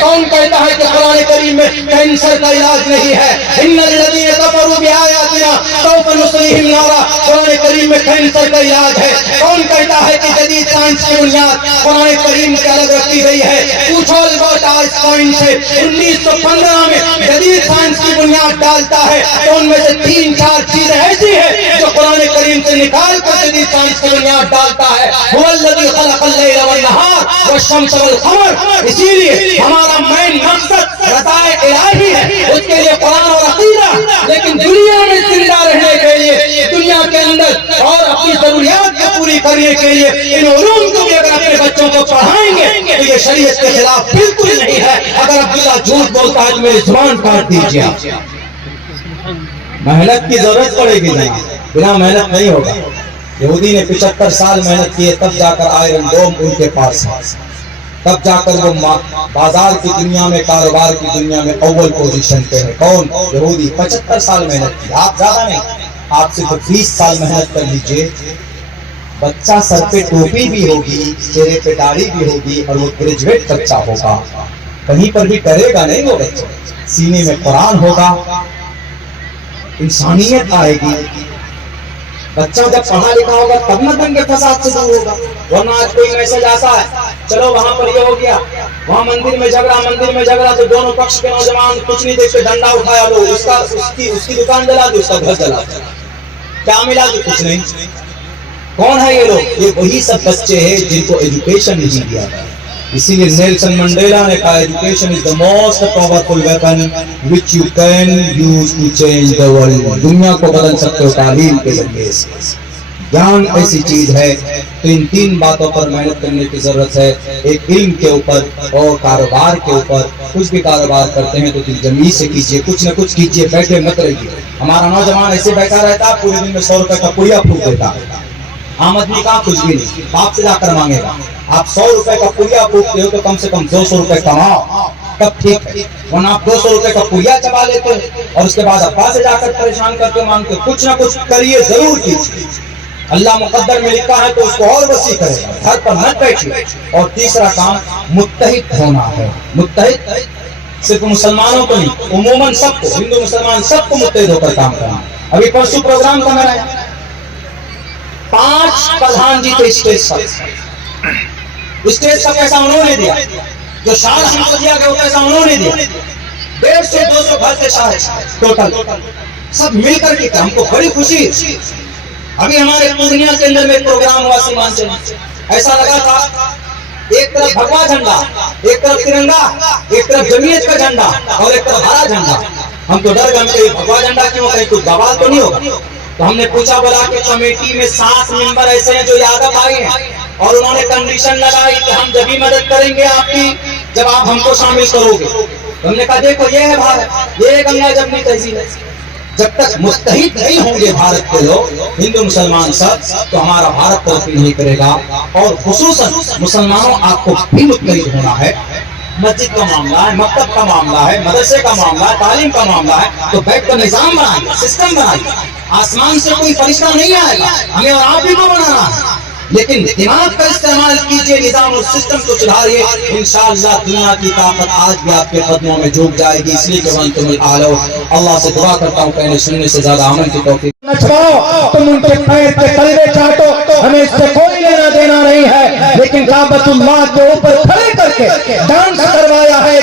कौन कहता है कि कुरान करीम में कैंसर का इलाज नहीं है? इन्नल्लज़ीना कफ़रू बिआयातिना सौफ़ नुस्लिहिम नारा, कुरान करीम में कैंसर का इलाज है। कौन कहता है कि जदीद साइंस की बुनियाद कुरान करीम के अलग रखी गई है? पूछो अल्बर्ट आइंस्टाइन से, 1915 में जदीद साइंस की बुनियाद डालता है तो उनमें से 3-4 चीजें ऐसी है जो कुरान करीम से निकाल कर जदीद साइंस की बुनियाद डालता है। हुवल्लज़ी खलक़ल लैला वन नहार वश्शम्स वल क़मर। इसीलिए हमारा मेन मकसद रज़ाए इलाही है, उसके लिए कुरान और अक़ीदा। लेकिन दुनिया में जिंदा रहने के लिए, दुनिया के अंदर और अपनी जरूरियात को पूरी करने के लिए इन उलूम को भी अगर अपने बच्चों को पढ़ाएंगे तो ये शरीयत के खिलाफ बिल्कुल नहीं है। अगर अब्दुल्ला झूठ बोलता है तो मेरी जुबान काट दीजिए। मेहनत की जरूरत पड़ेगी, बिना मेहनत नहीं होगा। यहूदी ने 75 साल मेहनत किए, तब जाकर आयरन डोम उनके पास, तब जाकर वो बाजार की दुनिया में, कारोबार की दुनिया में अव्वल पोजीशन पे है। कौन? यहूदी। 75 साल मेहनत की। आप ज्यादा नहीं, आप सिर्फ 20 साल मेहनत कर लीजिए। बच्चा सर पे टोपी भी होगी, चेहरे पे दाढ़ी भी होगी और वो ग्रेजुएट बच्चा होगा। कहीं पर भी डरेगा नहीं वो बच्चा। सीने में कुरान होगा, इंसानियत आएगी। बच्चा जब पढ़ा लिखा होगा तब न दंगे फसाद से दूर होगा। वरना आज कोई मैसेज आता है, चलो वहां पर ये हो गया, वहां मंदिर में झगड़ा, तो दोनों पक्ष के नौजवान कुछ नहीं देखते, डंडा उठाया लो, उसकी दुकान जला दो, उसका घर जला। क्या मिला? तो कुछ नहीं। कौन है ये लोग? ये वही सब बच्चे हैं जिनको एजुकेशन नहीं दिया गया। इसीलिए नेल्सन मंडेला ने कहा, education is the most powerful weapon which you can use to change the world. दुनिया को बदल सकते हो तालीम के जरिए से। ज्ञान ऐसी चीज है। तो इन 3 बातों पर मेहनत करने की जरूरत है। एक इल्म के ऊपर और कारोबार के ऊपर। कुछ भी कारोबार करते हैं तो दिल जमी से कीजिए, कुछ न कुछ कीजिए, बैठे मत रहिए। हमारा नौजवान ऐसे बैठा रहता, पूरे दिन में 100 रुपए का पुड़िया फूक देता। आमदनी का कुछ भी नहीं, बाप से जाकर मांगेगा। आप 100 रुपए का पुड़िया फूकते हो तो कम से कम 200 रुपए कमाओ, तब ठीक है। वरना आप 200 रुपए का पुड़िया चबा लेते हो और उसके बाद अब्बा से जाकर परेशान करके मांगते हो। कुछ ना कुछ करिए, जरूर कीजिए। अल्लाह मुकद्दर में लिखा है तो उसको और वसी करेगा। घर पर मत बैठिए। और तीसरा काम मुत्तहिद होना है। मुत्तहिद सिर्फ मुसलमानों को नहीं, उमूमन सबको, हिंदू मुसलमान सबको मुत्तहिद होकर काम करना। अभी परसों प्रोग्राम का मेरा 5 प्रधान जी थे स्टेज पर। स्टेज का पैसा उन्होंने दिया, जो शाल हमको दिया गया वो पैसा उन्होंने दिया। 150 से 200 घर के शाल टोटल सब मिलकर के। हमको बड़ी खुशी। अभी हमारे पूर्णिया के अंदर में प्रोग्राम हुआ सीमांचल। ऐसा लगा था एक तरफ भगवा झंडा, एक तरफ तिरंगा, एक तरफ जमीयत का झंडा और एक तरफ हरा झंडा। हम तो डर गए, भगवा झंडा क्यों, कहीं कुछ बवाल तो नहीं होगा। तो हमने पूछा, बोला कि कमेटी में 7 मेंबर ऐसे हैं जो यादव भाई हैं और उन्होंने कंडीशन लगाई कि हम जब भी मदद करेंगे आपकी जब आप हमको शामिल करोगे। तो हमने कहा देखो ये है भारत, ये गंगा जमनी तहजीब है। जब तक मुत्तहिद नहीं होंगे भारत के लोग, हिंदू मुसलमान सब, तो हमारा भारत तरक्की नहीं करेगा। और खुसूसन मुसलमानों आपको भी मुत्तहिद होना है। मस्जिद का मामला है, मकतब का मामला है, मदरसे का मामला है, तालीम का मामला है, तो बैठ कर निजाम बनाइए, सिस्टम बनाइए। आसमान से कोई फरिश्ता नहीं आएगा, हमें और आप ही को बनाना है। लेकिन दिमाग का इस्तेमाल कीजिए, निजाम और सिस्टम को सुधारिए। इंशाअल्लाह दुनिया की ताकत आज भी आपके कदमों में झुक जाएगी। इसलिए अल्लाह से दुआ करता हूँ कहने सुनने से ज्यादा अमल की तौफीक। तुम उनके पैर के तलवे चाटो, हमें इससे कोई लेना देना नहीं है। लेकिन काबतुल्लाह के ऊपर खड़े करके डांस करवाया है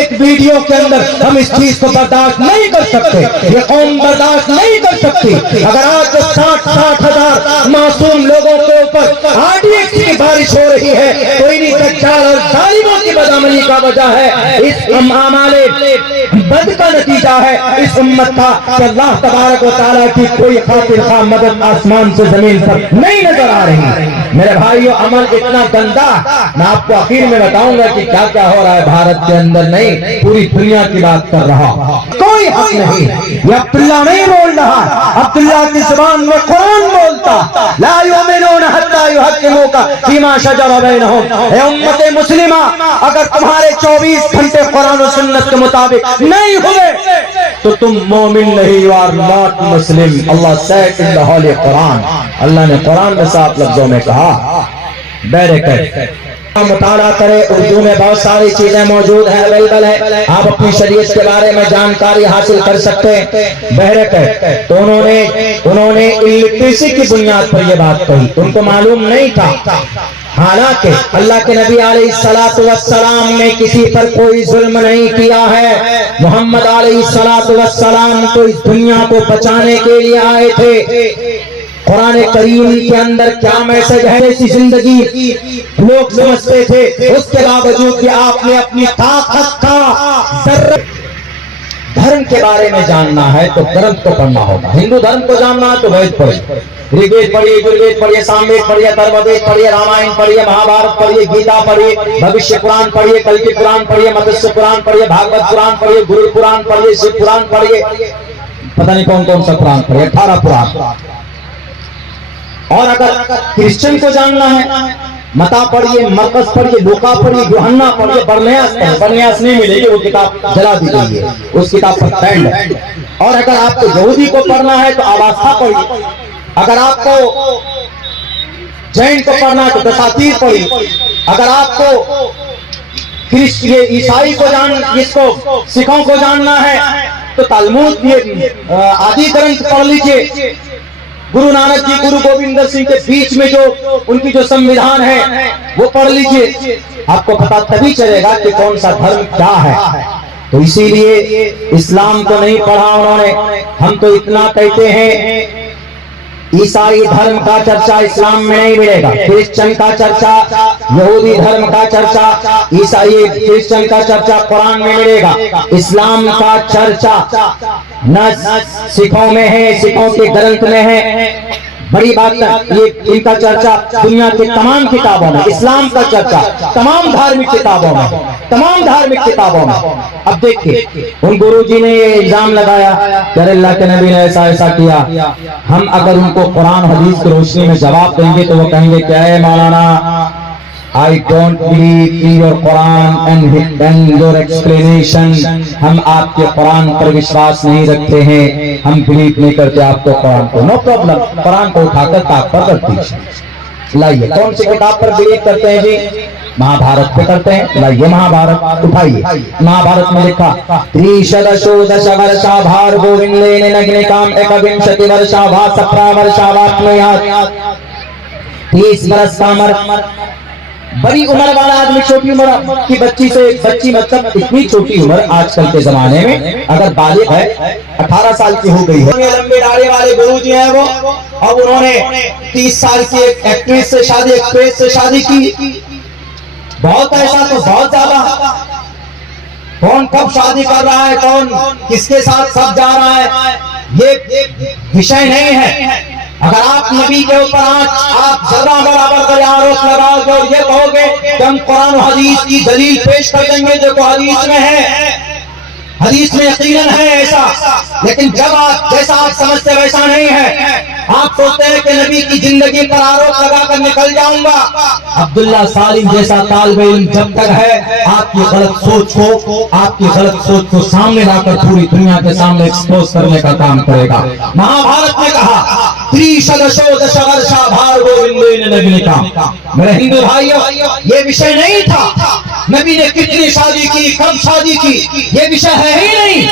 एक वीडियो के अंदर, हम इस चीज को बर्दाश्त नहीं कर सकते। ये कौम बर्दाश्त नहीं कर सकती। अगर आज 60 हजार मासूम लोगों के ऊपर आरडीएक्स की बारिश हो रही है तो इन्हीं दज्जाल और जालिमों की बदअमली का वजह है, इस अमाले बद का नतीजा है इस उम्मत का कि अल्लाह तबारक व तआला की कोई खातिर खा मदद आसमान से जमीन पर नहीं नजर आ रही। मेरे भाइयों, अमल इतना गंदा, मैं आपको आखिर में बताऊंगा कि क्या क्या हो रहा है भारत के अंदर, नहीं पूरी दुनिया की बात कर रहा। कोई हक नहीं, ये अब्दुल्ला नहीं बोल रहा, अब्दुल्ला की जुबान में कुरान बोलता। ला युमिनूना हत्ता युहक्किमूका फीमा शजरा बैनहुम। ए उम्मत मुस्लिमा, अगर तुम्हारे 24 घंटे कुरान और सुन्नत के मुताबिक नहीं हुए तो तुम मोमिन नहीं, you are not Muslim. Allah said in the holy Quran, Allah ने कुरान में साफ लफ्जों में कहा, बैरकत मुताला करे, उर्दू में बहुत सारी चीजें मौजूद है, अवेलेबल है, आप अपनी शरीयत के बारे में जानकारी हासिल कर सकते हैं। बहरक है तो उन्होंने इलिटरेसी की बुनियाद पर यह बात कही, उनको मालूम नहीं था। हालांकि अल्लाह के नबी अलैहिस्सलातु वस्सलाम ने किसी पर कोई जुल्म नहीं किया है। मोहम्मद अलैहिस्सलातु वस्सलाम तो इस दुनिया को बचाने के लिए आए थे। कुरान करीम के अंदर क्या मैसेज है, ऐसी जिंदगी लोग समझते थे, उसके बावजूद भी आपने अपनी ताकत का जर्रा धर्म के बारे में जानना है तो ग्रंथ को पढ़ना होगा। हिंदू धर्म को जानना है तो वेद पढ़िए, ऋग्वेद पढ़िए, यजुर्वेद पढ़िए, सामवेद पढ़िए, अथर्ववेद पढ़िए, रामायण पढ़िए, महाभारत पढ़िए, गीता पढ़िए, भविष्य पुराण पढ़िए, कल्कि पुराण पढ़िए, मत्स्य पुराण पढ़िए, भागवत पुराण पढ़िए, गुरु पुराण पढ़िए, शिव पुराण पढ़िए, पता नहीं कौन कौन सा पुराण पढ़िए, 18 पुराण। और अगर क्रिश्चियन को जानना है, मता पढ़िए, मरकस पढ़िए, लूका पढ़िए, यूहन्ना पढ़िए, बरनयास नहीं मिलेगी, वो किताब जला दी गई है, उस किताब पर बैंड है। और अगर आपको यहूदी को पढ़ना है तो अवस्था पढ़िए, अगर आपको जैन को पढ़ना है तो दशातीर पढ़िए, अगर आपको ईसाई को इसको सिखों को जानना है तो तालमुद, ये आदि ग्रंथ पढ़ लीजिए। गुरु नानक जी, गुरु गोविंद सिंह के बीच में जो उनकी जो संविधान है वो पढ़ लीजिए, आपको पता तभी चलेगा कि कौन सा धर्म क्या है। तो इसीलिए इस्लाम को नहीं पढ़ा उन्होंने। हम तो इतना कहते हैं, ईसाई धर्म का चर्चा इस्लाम में नहीं मिलेगा, क्रिश्चियन का चर्चा, यहूदी धर्म का चर्चा, ईसाई क्रिश्चियन का चर्चा कुरान में मिलेगा। इस्लाम का चर्चा न सिखों में है, सिखों के ग्रंथ में है। बड़ी बात है, ये इनका चर्चा दुनिया की तमाम किताबों में, इस्लाम का चर्चा तमाम धार्मिक किताबों में। अब देखिए, उन गुरुजी ने ये इल्जाम लगाया कि अल्लाह के नबी ने ऐसा ऐसा किया। हम अगर उनको कुरान हदीस की रोशनी में जवाब देंगे तो वो कहेंगे क्या है मौलाना, I don't believe in your Quran and your explanation। हम आपके कुरान पर विश्वास नहीं रखते हैं, हम बिलीव नहीं करते आपको कुरान को। नो प्रॉब्लम, कुरान को उठाकर ताक पर रख दीजिए। लाइए, कौन सी किताब पर बिलीव करते हैं जी? महाभारत पे करते हैं। लाइए महाभारत उठाइए, महाभारत में लिखा 30 वर्षा भार गोविंदेन नग्निकाम 21 वर्षा भा 17 वर्षा वात्मयात्। 30 वर्ष का मर, बड़ी उम्र वाला आदमी छोटी उम्र की बच्ची मतलब इतनी छोटी उम्र आजकल के जमाने में अगर बालिग है, 18 साल की हो गई है। लंबे दाढ़ी वाले गुरुजी हैं वो, अब उन्होंने 30 साल की एक एक्ट्रेस से शादी की। बहुत ऐसा तो बहुत ज्यादा, कौन कब शादी कर रहा है, कौन किसके साथ सब जा रहा है, ये विषय नहीं है। अगर आप नबी के ऊपर आप जरा बराबर का आरोप लगाओगे और ये कहोगे कि हम कुरान और हदीस की दलील पेश कर देंगे जो हदीस में है, हदीस में यकीनन है ऐसा, लेकिन जब आप जैसा आप समझते वैसा नहीं है। आप सोचते हैं कि नबी की जिंदगी पर आरोप लगाकर निकल जाऊंगा। अब्दुल्ला सालिम जैसा तालिब इल्म जब तक है, आपकी गलत सोच को सामने लाकर पूरी दुनिया के सामने एक्सपोज करने का काम करेगा। महाभारत ने कहा 30 वर्षा भार गोविंदेन नग्निकाम। मेरे हिंदू भाइयों, ये विषय नहीं था नबी ने कितनी शादी की, कब शादी की, ये विषय है ही नहीं।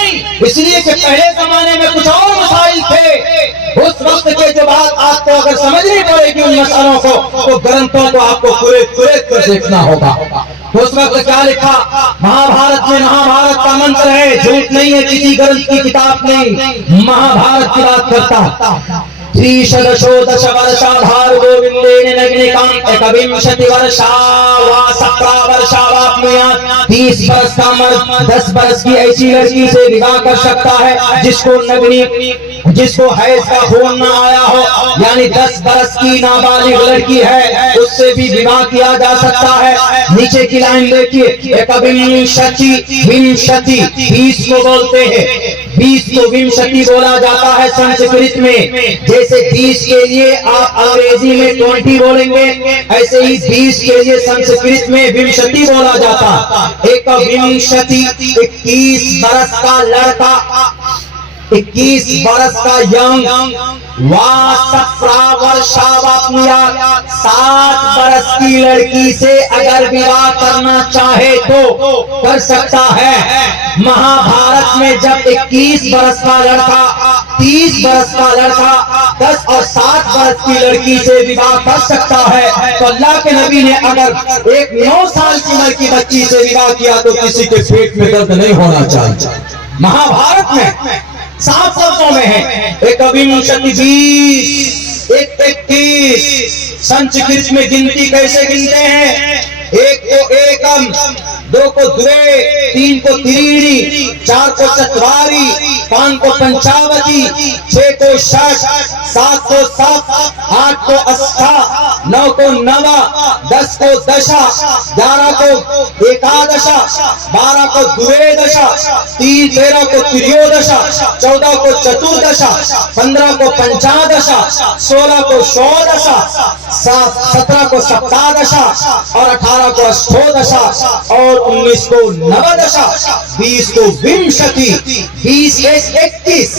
इसलिए कि पहले जमाने में कुछ और मसाइल थे, उस वक्त के जो बात आपको अगर समझनी पड़ेगी उन मसालों को, तो ग्रंथों को आपको कुरेद कर देखना होगा। तो उस वक्त क्या लिखा महाभारत में? महाभारत का मंत्र है, झूठ नहीं है, किसी ग्रंथ की किताब नहीं, महाभारत की बात करता। 30 वर्षा भार गोविंदेन नग्निकाम 21 वर्षा वा 17 वर्षा वाप्नुयात्। 30 वर्ष का मर्द 10 वर्ष की ऐसी लड़की से विवाह कर सकता है जिसको हैज का खून न आया हो, यानी 10 वर्ष की नाबालिग लड़की है, उससे भी विवाह किया जा सकता है। नीचे की लाइन देखिए, 21 20 को बोलते हैं, 20 को विंशति बोला जाता है संस्कृत में। जैसे 20 के लिए आप अंग्रेजी में 20 बोलेंगे, ऐसे ही 20 के लिए संस्कृत में विंशति बोला जाता। 21 21 बरस का लड़का 21 बरस का यंग वाह 17 वर्षावापनिया 60 बरस की लड़की से अगर विवाह करना चाहे तो कर सकता है। महाभारत में जब 21 बरस का लड़का 30 बरस का लड़का 10 और 7 बरस की लड़की से विवाह कर सकता है, तो अल्लाह के नबी ने अगर एक 9 साल की उम्र की बच्ची से विवाह किया तो किसी के पेट में दर्द नहीं होना चाहिए। महाभारत में 7 वर्षों में है, एक अविंशति 20, एक 21। संस्कृत में गिनती कैसे गिनते हैं? 1 को एकम, 2 को द्वे, 3 को त्रीणी, 4 को चत्वारी, 5 को पंचावती, 6 को षष्ठ, 7 को सप्त, 8 को अष्टा, 9 को नवा, 10 को दशा, 11 को एकादशा, 12 को द्वेदशा, 13 को त्रयोदशा, 14 को चतुर्दशा, 15 को पंचादशा, 16 को षोडशा, 17 को सप्तादशा और 18 को अष्टोदशा और 19 को नवदशा, 20 को विंशति, 20 21,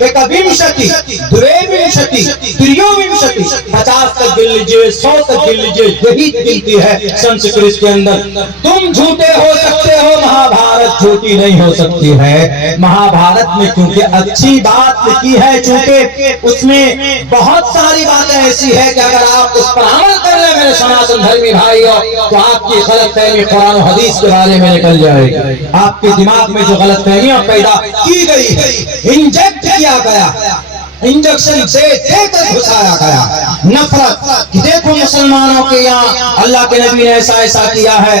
एकविंशति, द्विविंशति, त्रयोविंशति, 50 तक गिन लीजिए, 100 तक गिन लीजिए, यही गिनती है संस्कृत के अंदर। तुम झूठे हो सकते हो, महाभारत झूठी नहीं हो सकती है। महाभारत में क्योंकि अच्छी बात लिखी है, चूंकि उसमें बहुत सारी बातें ऐसी है कि अगर आप उस पर अमल कर ले मेरे सनातन धर्मी भाइयों, तो आपकी गलतफहमी कुरान और हदीस के बारे में निकल जाएगी। आपके दिमाग में जो गलतफहमियां पैदा की गई है, इंजेक्ट किया गया, इंजेक्शन से देकर घुसाया गया नफरत कि देखो मुसलमानों के यहाँ अल्लाह के नबी ने ऐसा ऐसा किया है,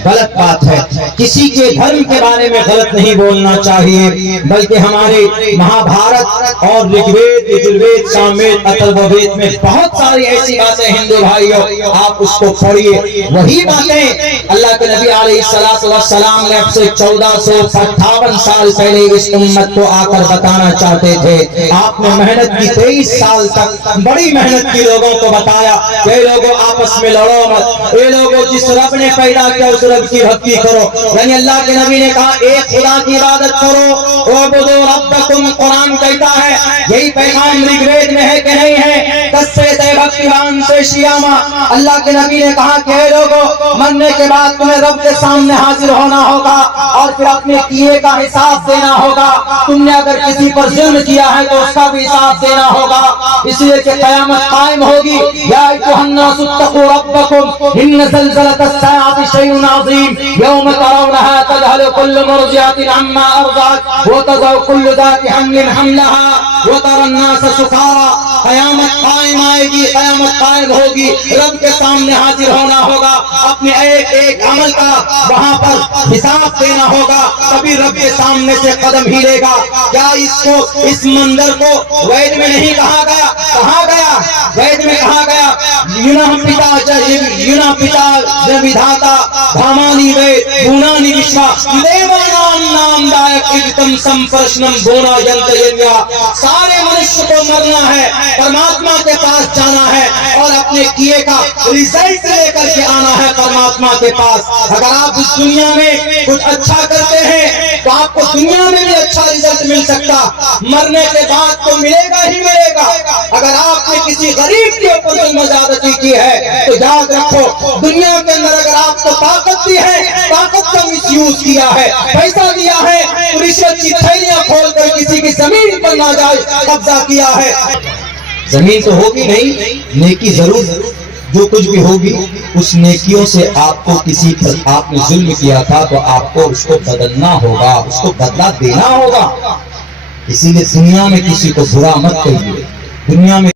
गलत बात है। किसी के धर्म के बारे में गलत नहीं बोलना चाहिए, बल्कि हमारे महाभारत और ऋग्वेद, यजुर्वेद, सामवेद, अथर्ववेद में बहुत सारी ऐसी बातें हिंदू भाइयों, आप उसको पढ़िए। वही बातें अल्लाह के नबी अलैहिस्सलाम ने अब से 1458 साल पहले इस उम्मत को आकर बताना चाहते थे। आपने मेहनत की 23 साल तक, बड़ी मेहनत की, लोगों को बताया कि लोगों आपस में लड़ो मत, ये लोगों जिस रब ने पैदा किया उस रब की भक्ति करो। यानी अल्लाह के नबी ने कहा एक खुदा की इबादत करो, उबुदू रब्बकुम, कुरान कहता है। यही पैगाम ऋग्वेद में है कि नहीं है? तस्से भक्तिवान से शियामा, अल्लाह के नबी ने कहा कि हे लोगों, मरने के बाद तुम्हें रब के सामने हाजिर होना होगा और फिर अपने किए का हिसाब देना होगा। तुमने अगर किसी पर जुल्म किया है तो उसका भी हिसाब देना होगा, इसलिए कि क़यामत कायम होगी। या अय्युहन्नासु इत्तक़ू रब्बकुम इन्न ज़लज़लतस्साअति शैउन अज़ीम यौम तरौनहा तज़हलु कुल्लु मुर्ज़िअतिन अम्मा अर्ज़अत व तज़उ कुल्लु ज़ाति हम्लिन हम्लहा व तरन्नास सुकारा। क़यामत कायम आएगी, क़यामत कायम होगी, रब के सामने हाजिर होना होगा, अपने एक एक अमल का वहां पर हिसाब देना होगा, तभी रब के सामने से कदम हिलेगा। क्या इसको, इस मंदिर को वेद में नहीं कहा गया? कहा गया, वेद में कहा गया, युना पिता विधाता धामानी वेद गुणानि विश्वा देवानां नामदायक कीर्तम संप्रश्नम गुणा यंत्रयन्या। सारे मनुष्य को मरना है, परमात्मा के पास जाना है और अपने किए का रिजल्ट लेकर के आना है परमात्मा के पास। अगर आप इस दुनिया में कुछ अच्छा करते हैं तो आपको दुनिया में भी अच्छा रिजल्ट मिल सकता, मरने के बाद तो मिलेगा ही मिलेगा। अगर आपने किसी गरीब के ऊपर ज्यादती की है तो याद रखो, दुनिया के अंदर अगर आपको ताकत दी है, ताकत का मिसयूज किया है, पैसा दिया है, रिश्वत की थैलियां खोलकर किसी की जमीन पर नाजायज कब्जा किया है। जमीन तो होगी नहीं, नेकी जरूर, जो कुछ भी होगी उस नेकियों से आपको किसी पर आपने जुल्म किया था तो आपको उसको बदलना होगा, उसको बदला देना होगा। इसीलिए दुनिया में किसी को बुरा मत कहिए, दुनिया में